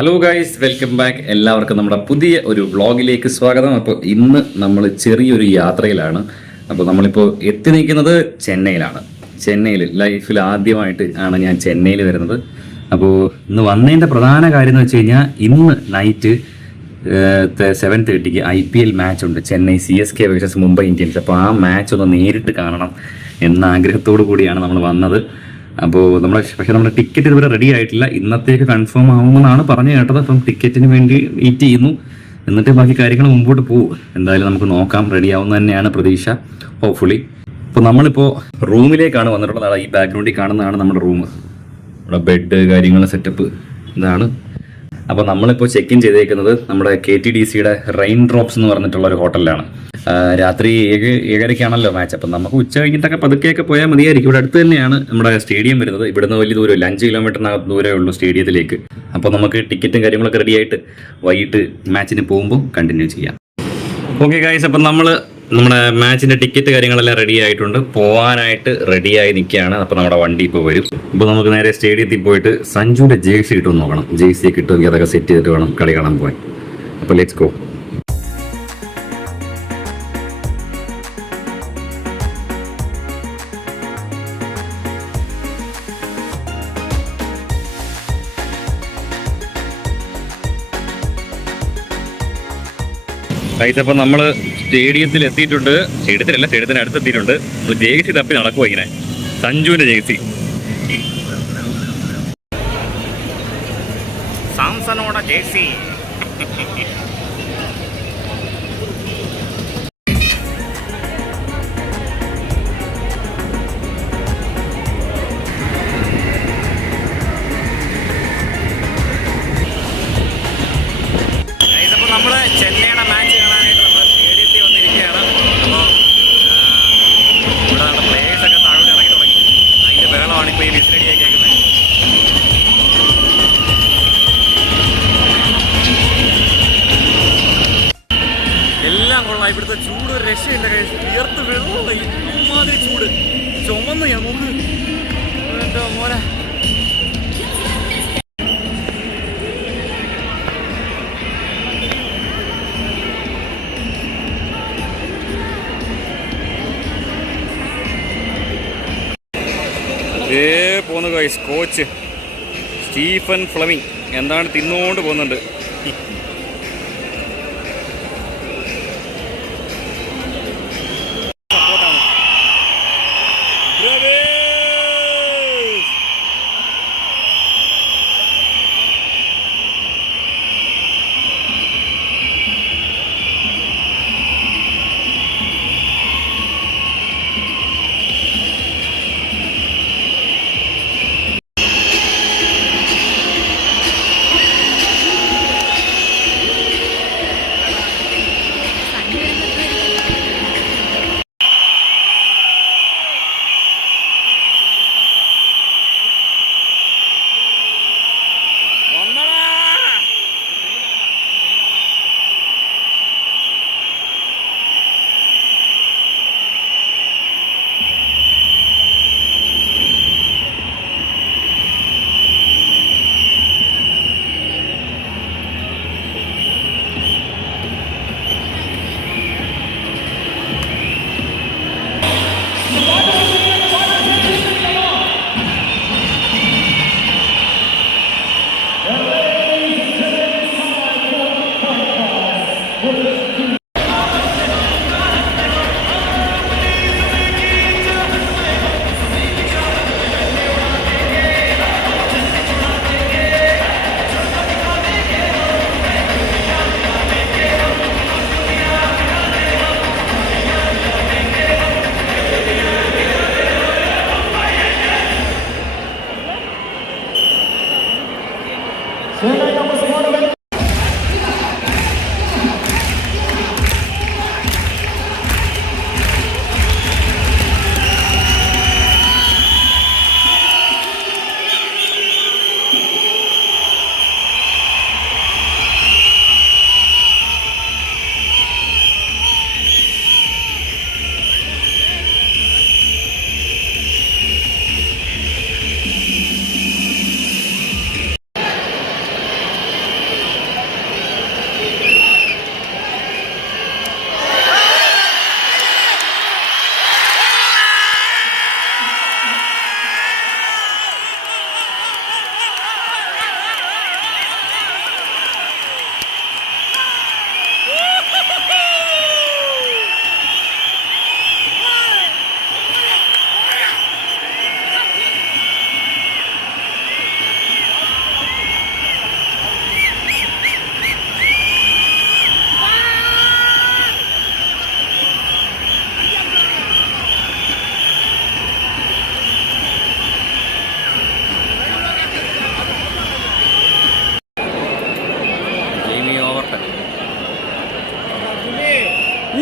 Hello guys, welcome back. എല്ലാവർക്കും നമ്മുടെ പുതിയ ഒരു വ്ളോഗിലേക്ക് സ്വാഗതം. അപ്പോൾ ഇന്ന് നമ്മൾ ചെറിയൊരു യാത്രയിലാണ്. അപ്പോൾ നമ്മളിപ്പോൾ എത്തി നിൽക്കുന്നത് ചെന്നൈയിലാണ്. ചെന്നൈയിൽ ലൈഫിൽ ആദ്യമായിട്ട് ആണ് ഞാൻ ചെന്നൈയിൽ വരുന്നത്. അപ്പോൾ ഇന്ന് വന്നതിൻ്റെ പ്രധാന കാര്യം എന്ന് വെച്ച് കഴിഞ്ഞാൽ ഇന്ന് നൈറ്റ് 7:30 IPL മാച്ച് ഉണ്ട്, Chennai CSK versus Mumbai Indians. അപ്പോൾ ആ മാച്ച് ഒന്ന് നേരിട്ട് കാണണം എന്ന ആഗ്രഹത്തോടു കൂടിയാണ് നമ്മൾ വന്നത്. അപ്പോൾ നമ്മുടെ ടിക്കറ്റ് ഇതുവരെ റെഡി ആയിട്ടില്ല. ഇന്നത്തേക്ക് കൺഫേം ആവുമെന്നാണ് പറഞ്ഞു കേട്ടത്. അപ്പം ടിക്കറ്റിന് വേണ്ടി വെയിറ്റ് ചെയ്യുന്നു. എന്നിട്ട് ബാക്കി കാര്യങ്ങൾ മുമ്പോട്ട് പോകും. എന്തായാലും നമുക്ക് നോക്കാം, റെഡി ആവുന്ന തന്നെയാണ് പ്രതീക്ഷ, ഹോപ്പ്ഫുള്ളി. അപ്പോൾ നമ്മളിപ്പോൾ റൂമിലേക്കാണ് വന്നിട്ടുള്ളത്. ഈ ബാക്ക്ഗ്രൗണ്ടിൽ കാണുന്നതാണ് നമ്മുടെ റൂം. ഇവിടെ ബെഡ് കാര്യങ്ങൾ സെറ്റപ്പ് ഇതാണ്. അപ്പോൾ നമ്മളിപ്പോൾ ചെക്ക് ഇൻ ചെയ്തേക്കുന്നത് നമ്മുടെ KTDCയുടെ റെയിൻ ഡ്രോപ്സ് എന്ന് പറഞ്ഞിട്ടുള്ള ഒരു ഹോട്ടലിലാണ്. രാത്രി 7:30 മാച്ച്. അപ്പം നമുക്ക് ഉച്ച കഴിഞ്ഞിട്ടൊക്കെ പതുക്കെയൊക്കെ പോയാൽ മതിയായിരിക്കും. ഇവിടെ അടുത്ത് തന്നെയാണ് നമ്മുടെ സ്റ്റേഡിയം വരുന്നത്. ഇവിടുന്ന് വലിയ ദൂരമില്ല, 5 കിലോമീറ്ററിനകത്ത് ദൂരമേ ഉള്ളൂ സ്റ്റേഡിയത്തിലേക്ക്. അപ്പോൾ നമുക്ക് ടിക്കറ്റും കാര്യങ്ങളൊക്കെ റെഡി ആയിട്ട് വൈകിട്ട് മാച്ചിന് പോകുമ്പോൾ കണ്ടിന്യൂ ചെയ്യാം. ഓക്കെ ഗൈസ്, അപ്പം നമ്മുടെ മാച്ചിൻ്റെ ടിക്കറ്റ് കാര്യങ്ങളെല്ലാം റെഡി ആയിട്ടുണ്ട്. പോകാനായിട്ട് റെഡിയായി നിൽക്കുകയാണ്. അപ്പോൾ നമ്മുടെ വണ്ടി ഇപ്പോൾ വരും. ഇപ്പോൾ നമുക്ക് നേരെ സ്റ്റേഡിയത്തിൽ പോയിട്ട് സഞ്ജുവിൻ്റെ ജേഴ്സി കിട്ടുമെന്ന് നോക്കണം. ജേഴ്സി കിട്ടുമെങ്കിൽ അതൊക്കെ സെറ്റ് ചെയ്തിട്ട് വേണം കളി കാണാൻ പോകാൻ. അപ്പോൾ ലെറ്റ്സ് ഗോ. അപ്പം നമ്മൾ സ്റ്റേഡിയത്തിൽ എത്തിയിട്ടുണ്ട്. സ്റ്റേഡിയത്തിന് അടുത്തെത്തിയിട്ടുണ്ട്. ജേഴ്സി തപ്പി നടക്കുമോ ഇങ്ങനെ, സഞ്ജുവിൻ്റെ ജേഴ്സി. സാംസണോടെ ജേഴ്സി. നമ്മൾ ചെന്നൈയുടെ മാച്ച് കാണാനായിട്ട് നമ്മൾ സ്റ്റേഡിയത്തിൽ വന്നിരിക്കുകയാണ്. അപ്പോൾ ഇവിടെ നമ്മുടെ പ്ലേയേഴ്സൊക്കെ താഴോട്ട് ഇറങ്ങി തുടങ്ങി. അതിൻ്റെ ബഹളമാണ് ഇപ്പോൾ ഈ വിസിലടിയായി കേൾക്കുന്നത്. എല്ലാം കൊള്ളാം. ഇവിടുത്തെ ചൂട് ഒരു രക്ഷയില്ല. വിയർത്ത് വെള്ളമുള്ള ഇമാതിരി ചൂട്, ചുമന്ന് ഞാൻ നോക്ക് എൻ്റെ മോനെ. പോകുന്നു ഗൈസ്, കോച്ച് സ്റ്റീഫൻ ഫ്ലെമിംഗ് എന്താണ് തിന്നുകൊണ്ട് പോകുന്നുണ്ട്.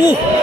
ഓ